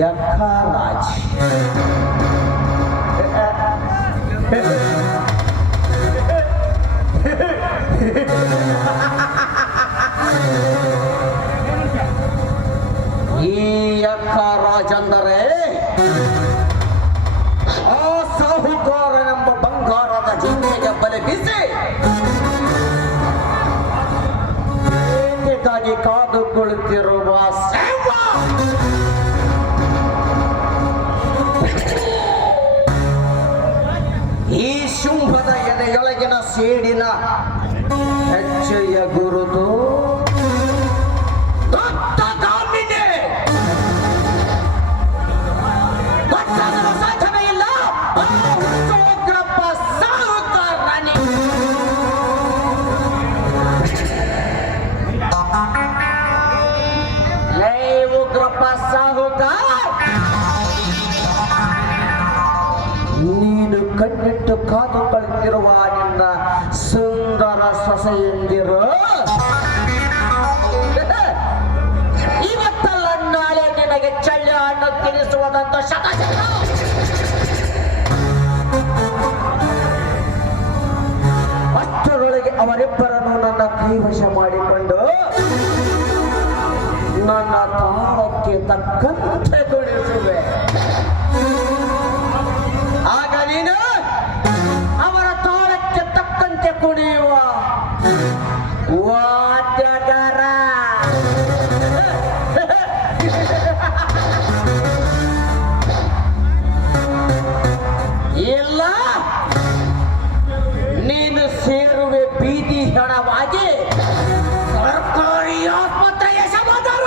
ಯಕ್ಕರಾಜ್. ಈ ಯಕ್ಕರಾಜ್ ಅಂದರೆ ಆ ಸಾಹುಕಾರನೆಂಬ ಬಂಗಾರದ ಜಿಂಕೆಗೆ ಬಲೆ ಬೀಸಿ ಏಕೆಗಾಗಿ ಕಾದುಕೊಳ್ಳುತ್ತಿರುವ ಸೇವ. ಈ ಶುಂಭದ ಎದೆಯೊಳಗಿನ ಸೇಡಿನ ಹೆಜ್ಜೆಯ ಗುರುತು ಸಾಧ್ಯವೇ ಇಲ್ಲ. ಉಗ್ರಪ್ಪ ಸಾಹುಕಾರ. ಉಗ್ರಪ್ಪ ಸಾಹುಕಾರ, ನೀನು ಕಣ್ಣಿಟ್ಟು ಕಾದು ಕಳೆದಿರುವ ನಿನ್ನ ಸುಂದರ ಸೊಸೆಯಂದಿರು ಇವತ್ತಲ್ಲ ನಾಳೆ ನಿನಗೆ ಚಳ್ಳ ಹಣ್ಣು ತಿನ್ನಿಸುವುದಂತ ಶತಶತ. ಅಷ್ಟರೊಳಗೆ ಅವರಿಬ್ಬರನ್ನು ನನ್ನ ಕೈವಶ ಮಾಡಿಕೊಂಡು ನನ್ನ ತಾಳಕ್ಕೆ ತಕ್ಕಂತೆ ಕುಣಿಸುವೆ. ಆಗ ನೀನು ಅವರ ತಾಳಕ್ಕೆ ತಕ್ಕಂತೆ ಕುಣಿಯುವ ವಾದ್ಯಗಾರ. ಇಲ್ಲ, ನೀನು ಸೇರುವೆ ಬೀದಿ ಹೆಣವಾಗಿ ಸರ್ಕಾರಿ ಆಸ್ಪತ್ರೆಯ ಸಮಾಧಾನ.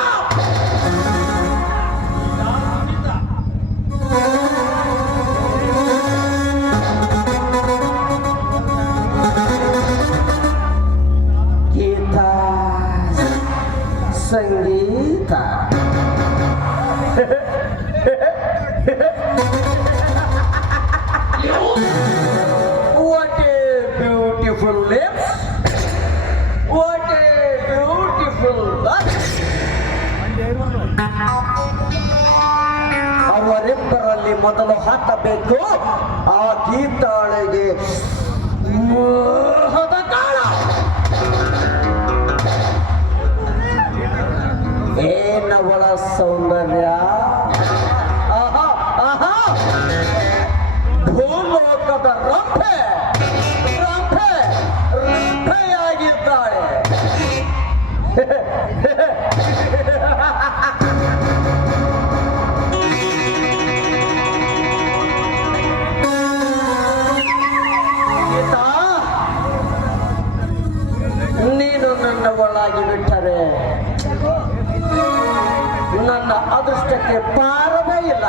ಗೀತಾ, ಸಂಗೀತ, what a beautiful lips, what a beautiful butt. ಅವರಿಬ್ಬರಲ್ಲಿ ಮೊದಲು ಹಾಕಬೇಕು ಆ ಗೀತಾಳಿಗೆ ಮೋಹದ ತಾಳ. ಏನವಳ ಸೌಂದರ್ಯ! ಆಹಾ ಆಹಾ, ಭೂಲೋಕದ ರಂಭೆ ರಂಭೆ ರಂಭೆಯಾಗಿದ್ದಾಳೆ. ನೀನು ನನ್ನವಳಾಗಿ ಬಿಟ್ಟರೆ ನನ್ನ ಅದೃಷ್ಟಕ್ಕೆ ಪಾರವೇ ಇಲ್ಲ.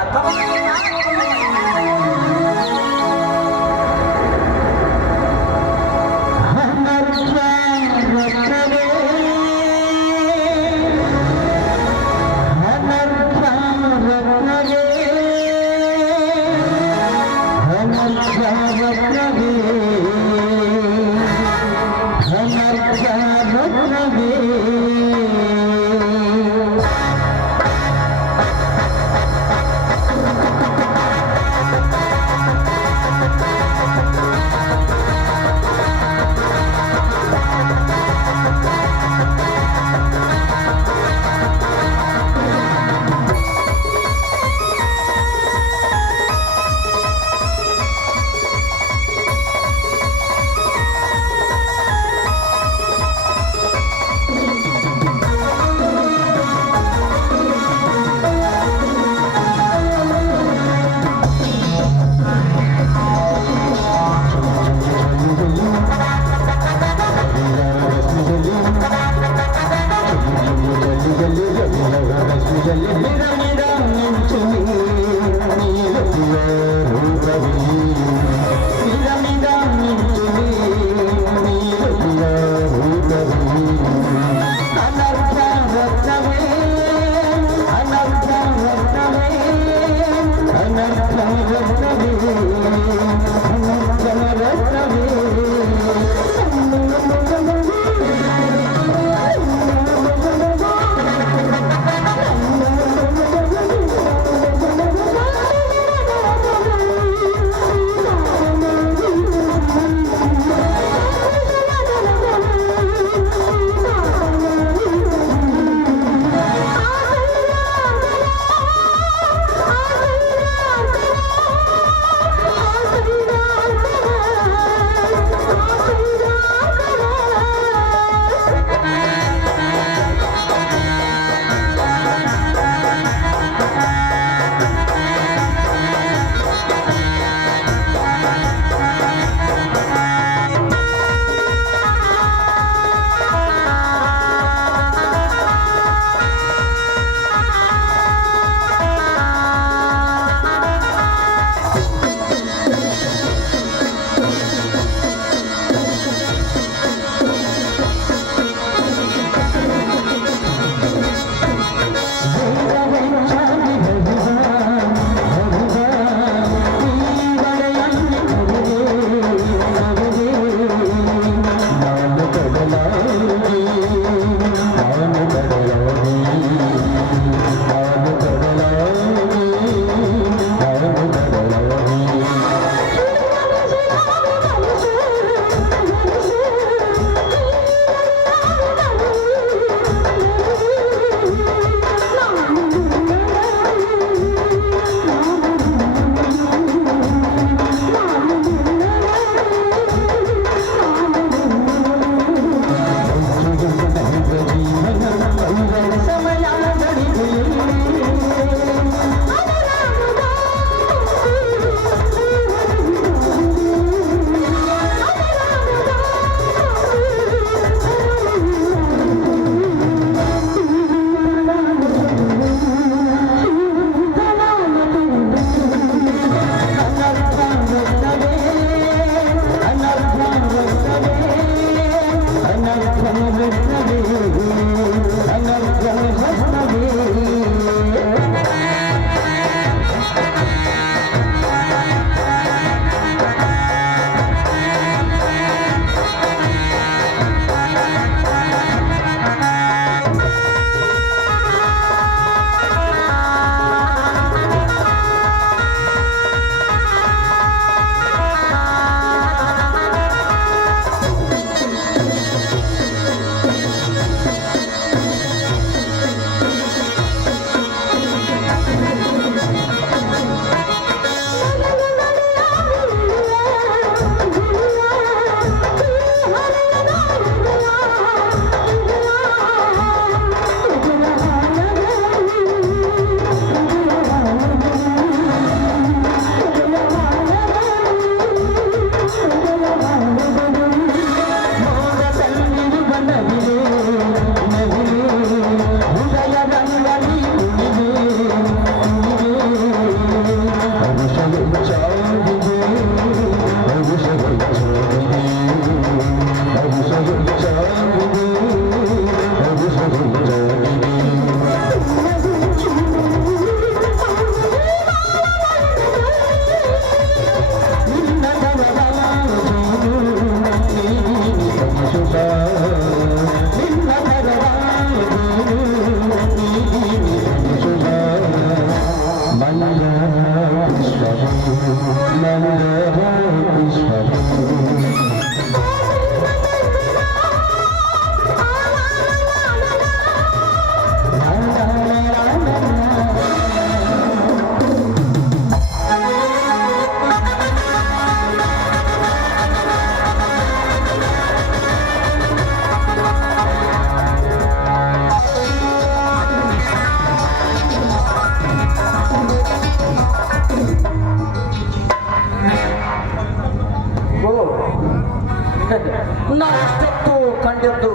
ನಾನಿಷ್ಟೊತ್ತು ಕಂಡಿದ್ದು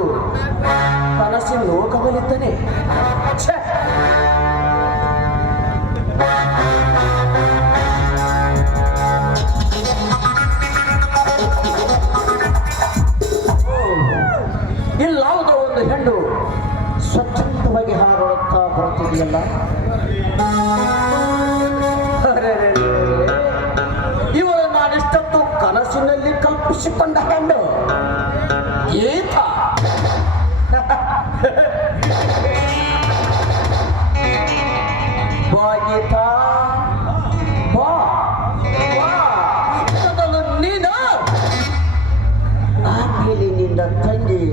ಕನಸಿನ ಲೋಕದಲ್ಲಿದ್ದೇನೆ. ಛೆ! ಇಲ್ಲಾವುದೋ ಒಂದು ಹೆಣ್ಣು ಸ್ವಚ್ಛಂದವಾಗಿ ಹಾರಾಡುತ್ತಾ ಬರುತ್ತಿದೆಯಲ್ಲ. ಇವಳು ನಾನಿಷ್ಟೊತ್ತು ಕನಸಿನಲ್ಲಿ ಕಲ್ಪಿಸಿಕೊಂಡ ಹೆಣ್ಣು ಗೀತ. ಬಾ ಗೀತಾ, ಬಾ ಬಾ. ಮೊದಲು ನೀನು, ಆಮೇಲೆ ನಿನ್ನ ತಂಗಿ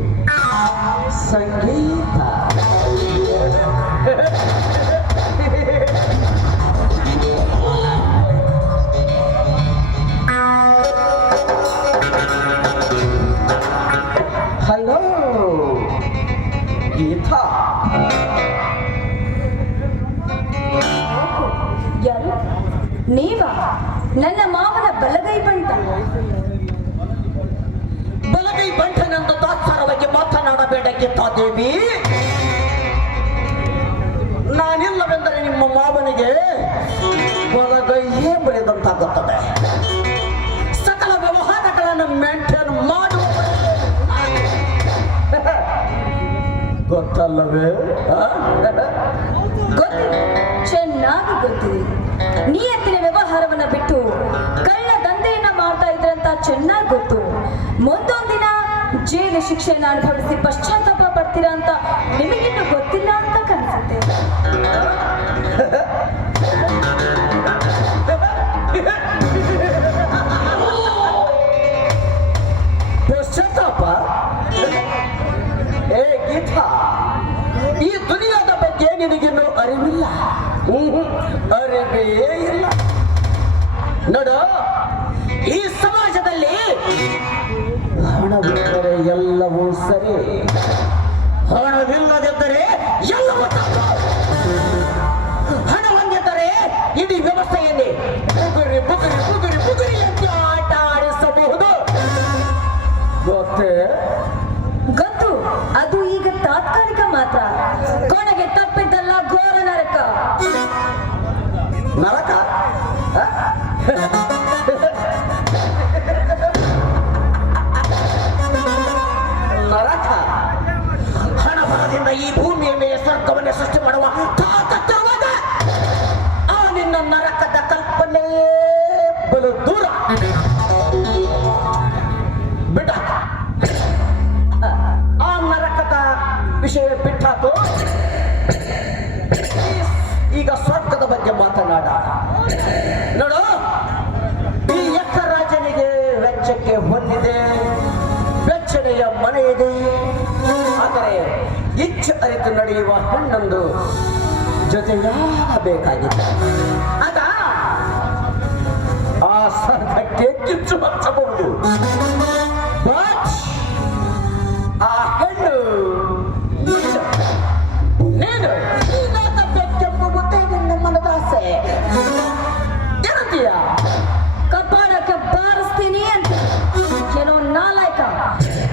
ಸಂಗೀತ. ಹಲೋ ಗೀತಾ. ಯಾರು ನೀವಾ? ನನ್ನ ಮಾವನ ಬಲಗೈ ಬಂಟ. ಬಲಗೈ ಬಂಟನೆಂದು ತಾತ್ಸಾರವಾಗಿ ಮಾತನಾಡಬೇಡ ಗೀತಾ ದೇವಿ. ನಾನಿಲ್ಲವೆಂದರೆ ನಿಮ್ಮ ಮಾವನಿಗೆ ಬಲಗೈಯೇ ಬರೆದಂತಾಗುತ್ತದೆ. ಸಕಲ ವ್ಯವಹಾರಗಳನ್ನು ಮೇಂಟೈನ್ ಮಾಡುವ ಗೊತ್ತಲ್ಲವೇ? ಗೊತ್ತಿದೆ, ಚೆನ್ನಾಗಿ ಗೊತ್ತಿದೆ. ನಿಯತ್ತಿನ ವ್ಯವಹಾರವನ್ನ ಬಿಟ್ಟು ಕಳ್ಳ ದಂಧೆಯನ್ನ ಮಾಡ್ತಾ ಇದ್ರಂತ ಚೆನ್ನಾಗಿ ಗೊತ್ತು. ಮುಂದೊಂದಿನ ಜೈಲು ಶಿಕ್ಷೆಯನ್ನು ಅನುಭವಿಸಿ ಪಶ್ಚಾತ್ತಾಪ ಪಡ್ತೀರಾ ಅಂತ ನಿಮಗಿನ್ನೂ ಗೊತ್ತಿಲ್ಲ ಅಂತ ಕಾಣಿಸುತ್ತೆ. ಪಶ್ಚಾತ್ತಾಪ? ಏ ಗೀತಾ, ಈ ದುನಿಯಾದ ಬಗ್ಗೆ ನಿನಗಿನ್ನೂ ಅರಿವಿಲ್ಲ. ಅರಿವೇ ಇಲ್ಲ. ನೋಡು, ಈ ಸಮಾಜದಲ್ಲಿ ಹಣವಿದ್ದರೆ ಎಲ್ಲವೂ ಸರಿ, ಹಣವಿಲ್ಲದಿದ್ದರೆ ಎಲ್ಲವೂ ತಪ್ಪು. ಹಣ ಹೊಂದಿದ್ದರೆ ಇಡೀ ವ್ಯವಸ್ಥೆಯಲ್ಲಿ ಬುಗುರಿ ಬುಗುರಿ ಬುಗುರಿ ಬುಗುರಿ ಅಂತ ಆಟ ಆಡಿಸಬಹುದು. ಗೊತ್ತೇ? ಗೊತ್ತು. ಅದು ಈಗ ತಾತ್ಕಾಲಿಕ ಮಾತ್ರ. ಕೊನೆಗೆ ತಪ್ಪಿದ್ದಲ್ಲ ಘೋರ ನರಕ. ನರಕ? ನರಕ? ಹಣ ಬಲದಿಂದ ಈ ಭೂಮಿಯ ಮೇಲೆ ಸ್ವರ್ಗವನ್ನೇ ಸೃಷ್ಟಿ ಮಾಡುವ ತಾಕತ್ತವಾದ ಆ ನಿನ್ನ ನರಕದ ಕಲ್ಪನೆ ಬಲು ದೂರ. ಬಿಡ, ಆ ನರಕದ ವಿಷಯ ಬಿಟ್ಟಾತು. ಈಗ ಸ್ವರ್ಗದ ಬಗ್ಗೆ ಮಾತನಾಡ. ನೋಡು, ಈ ಯಕ್ಷರಾಜನಿಗೆ ವೆಚ್ಚಕ್ಕೆ ಹೊಂದಿದೆ, ವೆಚ್ಚನೆಯ ಮನೆ ಇದೆ. ಆದರೆ ಇಚ್ಛೆ ಅರಿತು ನಡೆಯುವ ಹೆಣ್ಣೊಂದು ಜೊತೆಯಾಗಬೇಕಾಗಿದೆ. ಆಗ ಆ ಸ್ವರ್ಗಕ್ಕೆ ಕಿಚ್ಚು ಹಚ್ಚಬಹುದು. ಬಟ್ ಆ ಹೆಣ್ಣು ನೀನು ಬೇಕೆಂಬುದೇ ನಿನ್ನ ಮನದಾಸೆ. ಏನಂತೀಯ? ಕಪಾಳಕ್ಕೆ ಬಾರಿಸ್ತೀನಿ ಅಂತ ಕೆಲವು ನಾಲಾಯಕ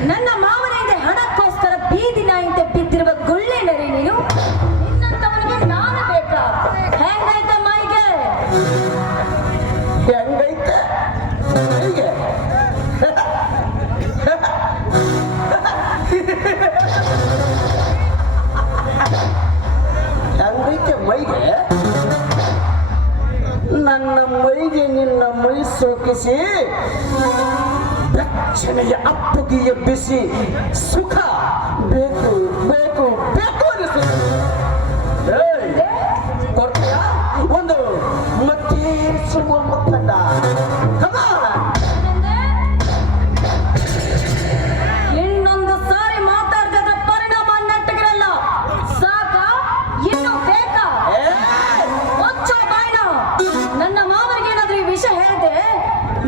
ನನ್ನ ಮಾವನಿಂದ ಹಣಕ್ಕೋಸ್ಕರ ಬೀದಿ ನಾಯಿತೆ ಬಿದ್ದಿರುವ ಗುಳ್ಳೆ ನರಿ ನೀನು. ನಿನ್ನಂತವನಿಗೆ ನಾನು ಬೇಕಾ? ಹೆಂಗೈತೆ ಮೈಗೆ? ಹೆಂಗೈತೆ ಹೀಗೆ? ಹೆಂಗೈತೆ ಮೈಗೆ? ನನ್ನ ಮೈಗೆ ನಿನ್ನ ಮೈ ಸೋಕಿಸಿ ಬೆಚ್ಚನೆಯ ಅಪ್ಪುಗೆಯ ಬಿಸಿ ಸುಖ ಬೇಕು ಬೇಕು ಬೇಕು ಅನಿಸುತ್ತೆ. ಕೊಡ್ತೀಯ ಒಂದು ಮತ್ತೇರಿಸುವ ಮುತ್ತಂಡ? ಇನ್ನೊಂದು ಸಾರಿ ಮಾತಾಡ್ದ ಪರಿಣಾಮ ನೆಟ್ಟಗಿರಲ್ಲ. ಸಾಕ? ಇನ್ನು ಬೇಕಾ? ಒಚ್ಚ ಬಾಯ್ನ. ನನ್ನ ಮಾವನಿಗೆ ಏನಾದ್ರೂ ಈ ವಿಷಯ ಹೇಳಿದೆ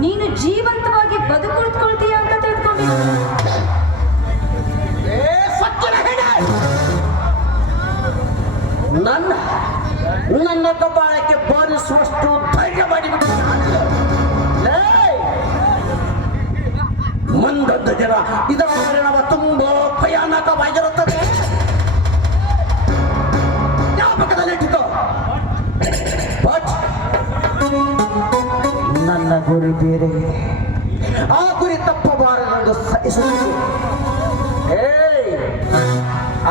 ನೀನು ಜೀವಂತವಾಗಿ ಬದುಕುಳ್ಕೊಳ್ತೀಯ ಅಂತ ತಿಳ್ಕೊಂಡಿದ್ದೀನಿ. ನನ್ನ ಕಪಾಳಕ್ಕೆ ಬಾರಿಸುವಷ್ಟು ಧೈರ್ಯ ಮಾಡಿಬಿಟ್ಟು ಮುಂದೊಂದು ದಿನ ಇದರ ಪರಿಣಾಮ ತುಂಬಾ ಭಯಾನಕವಾಗಿರುತ್ತದೆ. ಜ್ಞಾಪಕದಲ್ಲಿಟ್ಟುಕೋ. ಬಟ್ ನನ್ನ ಗುರಿ ಬೇರೆ ಇದೆ. ಆ ಗುರಿ ತಪ್ಪಬಾರದೆಂದು ಸಹಿಸುತ್ತೇನೆ.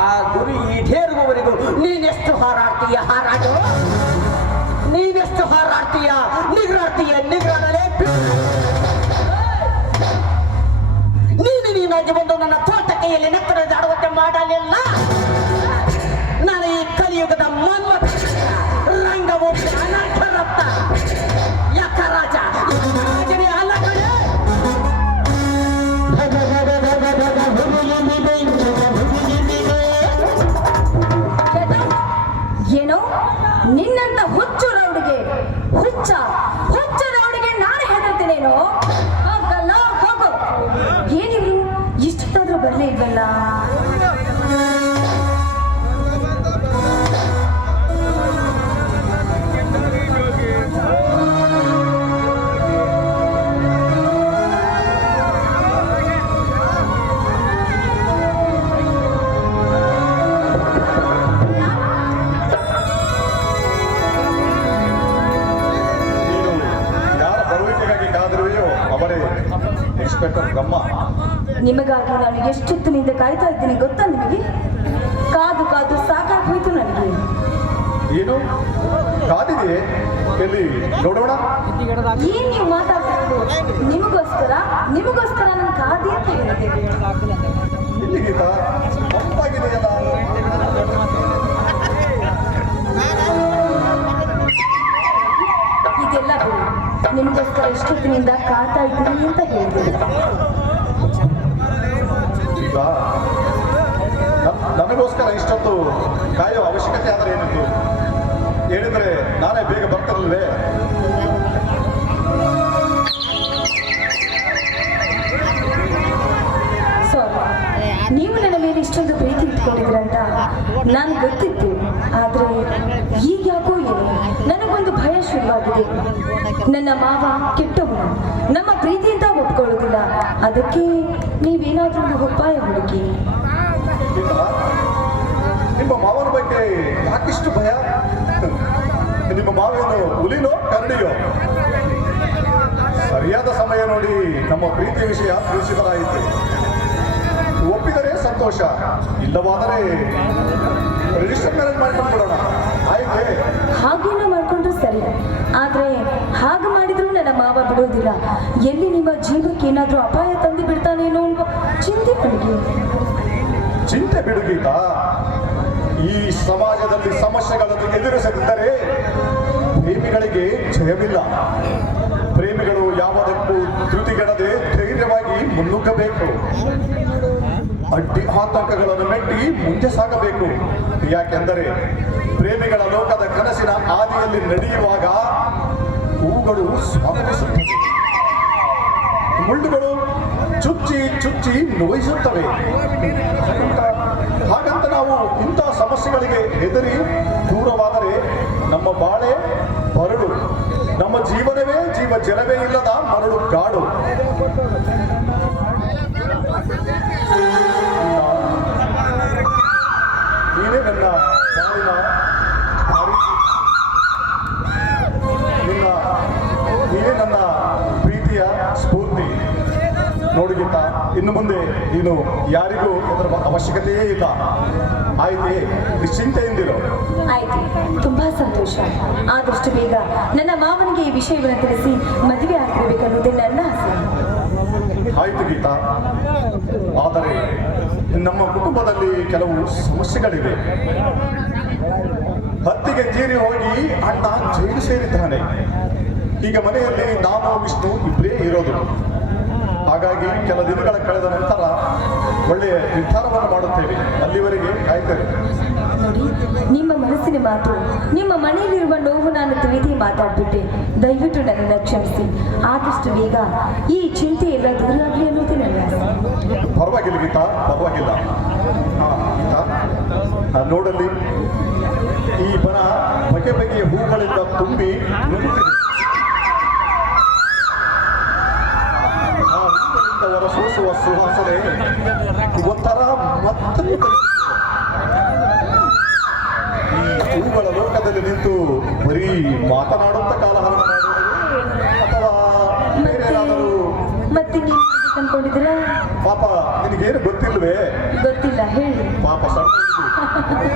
ಆ ಗುರಿ ಈಡೇರುವವರೆಗೂ ನೀನೆಷ್ಟು ಹಾರಾಡ್ತೀಯ ಹಾರಾಡು, ನೀನೆಷ್ಟು ಹಾರಾಡ್ತೀಯ ನಿಗ್ರಾಡ್ತೀಯ ನಿಗ್ರಾಡಲೇ. ನೀನಾಗಿ ಬಂದು ನನ್ನ ತೋಟಕೆಯಲ್ಲಿ ನೆತ್ತರದಾಡುವಂತೆ ಮಾಡಲಿಲ್ಲ. ನಾನು ಈ ಕಲಿಯುಗದ ಮನ್ಮಥ ರಂಗಭೂಮಿ ಅನರ್ಥ ಯಾಕ ರಾಜ ಅಲ್ಲ ಕಡೆ. ಏನೋ ನಿನ್ನಂತ ಹುಚ್ಚು ರೌಡಿಗೆ ಹುಚ್ಚ ರೌಡಿಗೆ ನಾನು ಹೆದರ್ತೀನೇನೋ. ಹೋಗಲ್ಲ ಹೋಗು. ಏನಿವ್ರು ಇಷ್ಟಾದ್ರೂ ಬರಲೇ ಇಲ್ವಲ್ಲ. ನಿಮಗಾಗಿ ನಾನು ಎಷ್ಟೊತ್ತಿನಿಂದ ಕಾಯ್ತಾ ಇದ್ದೀನಿ ಗೊತ್ತಾ ನಿಮಗೆ? ಕಾದು ಕಾದು ಸಾಕಾಗೋಯ್ತು ನನಗೆ. ಏನು ಕಾದಿದೆ ಎಲ್ಲಿ ನೋಡೋಣ. ಏನ್ ನೀವು ಮಾತಾಡ್ತಿರೋದು? ನಿಮಗೋಸ್ಕರ ನಾನು ಕಾದಿ ಅಂತ ಹೇಳಿದೆ. ಇಲ್ಲಿ ಗೀತಾ ತಂಪಾಗಿದೆಯಲ್ಲ. ಇದೆಲ್ಲ ಬಿಡಿ. ನಿಮಗೋಸ್ಕರ ಎಷ್ಟೊತ್ತಿನಿಂದ ಕಾಯ್ತಾ ಇದ್ದೀನಿ ಅಂತ ಹೇಳಿದೆ. ಈಗ ನನಗೋಸ್ಕರ ಇಷ್ಟೊತ್ತು ಕಾಯುವ ಅವಶ್ಯಕತೆ ಆದರೆ ಏನಿತ್ತು ಹೇಳಿದ್ರೆ ನಾನೇ ಬೇಗ ಬರ್ತಿರಲ್ವೇ? ನೀವು ನನ್ನ ಮೇಲೆ ಇಷ್ಟೊಂದು ಪ್ರೀತಿ ಇಟ್ಕೊಂಡಿದ್ರಂತ ನಾನು ಗೊತ್ತಿತ್ತು. ಆದ್ರೆ ಈಗ ಯಾಕೋ ಏನು ನನಗೊಂದು ಭಯ ಶುರುವಾಗಿದೆ. ನನ್ನ ಮಾವ ಕೆಟ್ಟವನು, ನಮ್ಮ ಪ್ರೀತಿಯಿಂದ ಒಪ್ಕೊಳ್ಳೋದಿಲ್ಲ. ಅದಕ್ಕೆ ನೀವೇನಾದ್ರೂ ಒಂದು ಉಪಾಯ ಹುಡುಕಿ. ನಿಮ್ಮ ಮಾವನ ಬಗ್ಗೆ ಯಾಕಿಷ್ಟು ಭಯ? ನಿಮ್ಮ ಮಾವೇನು ಹುಲಿನೋ ಕರಡಿಯೋ? ಸರಿಯಾದ ಸಮಯ ನೋಡಿ ನಮ್ಮ ಪ್ರೀತಿ ವಿಷಯ ತಿಳಿಸಿದರಾಯಿತು. ಒಪ್ಪಿದರೆ ಸಂತೋಷ, ಇಲ್ಲವಾದರೆ ರಿಜಿಸ್ಟರ್ ಮ್ಯಾರೇಜ್ ಮಾಡ್ಕೊಂಡ್ಬಿಡೋಣ. ಆಯ್ತೆ? ಹಾಗೇನೋ ಮಾಡ್ಕೊಂಡ್ರು ಸರಿ. ಆದ್ರೆ ಹಾಗೆ ಮಾಡಿದ್ರು ನನ್ನ ಮಾವ ಬಿಡೋದಿಲ್ಲ. ಎಲ್ಲಿ ನಿಮ್ಮ ಜೀವಕ್ಕೆ ಏನಾದ್ರೂ ಅಪಾಯ ತಂದು ಬಿಡ್ತಾನೇನೋ ಅನ್ನೋ ಚಿಂತೆ ನನಗೆ. ಚಿಂತೆ ಬಿಡು ಗೀತಾ. ಈ ಸಮಾಜದಲ್ಲಿ ಸಮಸ್ಯೆಗಳನ್ನು ಎದುರಿಸದಿದ್ದರೆ ಪ್ರೇಮಿಗಳಿಗೆ ಜಯವಿಲ್ಲ. ಪ್ರೇಮಿಗಳು ಯಾವುದಕ್ಕೂ ಧೃತಿಗೆಡದೆ ಧೈರ್ಯವಾಗಿ ಮುನ್ನುಗ್ಗಬೇಕು. ಅಡ್ಡಿ ಆತಂಕಗಳನ್ನು ಮೆಟ್ಟಿ ಮುಂದೆ ಸಾಗಬೇಕು. ಯಾಕೆಂದರೆ ಪ್ರೇಮಿಗಳ ಲೋಕದ ಕನಸಿನ ಹಾದಿಯಲ್ಲಿ ನಡೆಯುವಾಗ ಹೂಗಳು ಸ್ವಾಗತಿಸುತ್ತವೆ, ಮುಳ್ಳುಗಳು ಚುಚ್ಚಿ ಚುಚ್ಚಿ ನೋಯಿಸುತ್ತವೆ. ಹಾಗಂತ ನಾವು ಇಂಥ ಸಮಸ್ಯೆಗಳಿಗೆ ಹೆದರಿ ದೂರವಾದರೆ ನಮ್ಮ ಬಾಳೆ ಬರಡು, ನಮ್ಮ ಜೀವನವೇ ಜೀವ ಜಲವೇ ಇಲ್ಲದ ಮರಳು ಗಾಡು. ನೀನೇ ನನ್ನ ನೀನೇ ನನ್ನ ಪ್ರೀತಿಯ ಸ್ಫೂರ್ತಿ. ನೋಡುಗಿಂತ ಇನ್ನು ಮುಂದೆ ನೀನು ಯಾರಿಗೂ ಅದರ ಅವಶ್ಯಕತೆಯೇ ಇಲ್ಲ. ಆಯ್ತೆ? ನಿಶ್ಚಿಂತೆಯಿಂದಿರೋ. ಆಯ್ತು, ತುಂಬಾ ಸಂತೋಷ. ಆದಷ್ಟು ಬೇಗ ನನ್ನ ಮಾವನಿಗೆ ಈ ವಿಷಯವನ್ನು ತಿಳಿಸಿ ಮದುವೆ ಆಗ್ತಿರ್ಬೇಕನ್ನೋದೇ ನನ್ನ ಆಸೆ. ಆಯ್ತು ಗೀತಾ, ಆದರೆ ನಮ್ಮ ಕುಟುಂಬದಲ್ಲಿ ಕೆಲವು ಸಮಸ್ಯೆಗಳಿವೆ. ಹತ್ತಿಗೆ ತೀರಿ ಹೋಗಿ ಅಣ್ಣ ಜೈಲು ಸೇರಿದ್ದಾನೆ. ಈಗ ಮನೆಯಲ್ಲಿ ನಾನು ವಿಷ್ಣು ಇಬ್ಬರೇ ಇರೋದು. ಹಾಗಾಗಿ ಕೆಲ ದಿನಗಳ ಕಳೆದ ನಂತರ ಒಳ್ಳೆಯ ನಿರ್ಧಾರವನ್ನು ಮಾಡುತ್ತೇವೆ. ಅಲ್ಲಿವರೆಗೆ ಕಾಯ್ತೇವೆ. ನೋಡಿ, ನಿಮ್ಮ ಮನಸ್ಸಿನ ಮಾತು, ನಿಮ್ಮ ಮನೆಯಲ್ಲಿರುವ ನೋವು ನಾನು ತಿಳಿದೇ ಮಾತಾಡ್ಬಿಟ್ಟೆ. ದಯವಿಟ್ಟು ನನ್ನನ್ನು ಕ್ಷಮಿಸಿ. ಆದಷ್ಟು ಬೇಗ ಈ ಚಿಂತೆ ಎಲ್ಲ ದೂರ ಆಗಲಿ ಅನ್ನೋದೇ ನನ್ನ ಆಸೆ. ಪರವಾಗಿಲ್ಲ ಗೀತಾ, ಪರವಾಗಿಲ್ಲ. ಗೀತಾ, ನೋಡಲ್ಲಿ ಈ ಬನ ಬಗೆ ಬಗೆಯ ಹೂಗಳಿಂದ ತುಂಬಿ ಹೊರಸೂಸುವ ಮಾತನಾಡುತ್ತಾ ಕಾಲಹರಣ ಮಾಡುವುದು ಅಥವಾ ಬೇರೆ ಏನಾದರೂ? ಮತ್ತೆ ನೀವು ಅನ್ಕೊಂಡಿದ್ದೀರಾ? ಪಾಪ ನಿನಗೇನು ಗೊತ್ತಿಲ್ವೇ? ಗೊತ್ತಿಲ್ಲ, ಹೇಳಿ. ಪಾಪ ಸಣ್ಣ ಹುಡುಗಿ.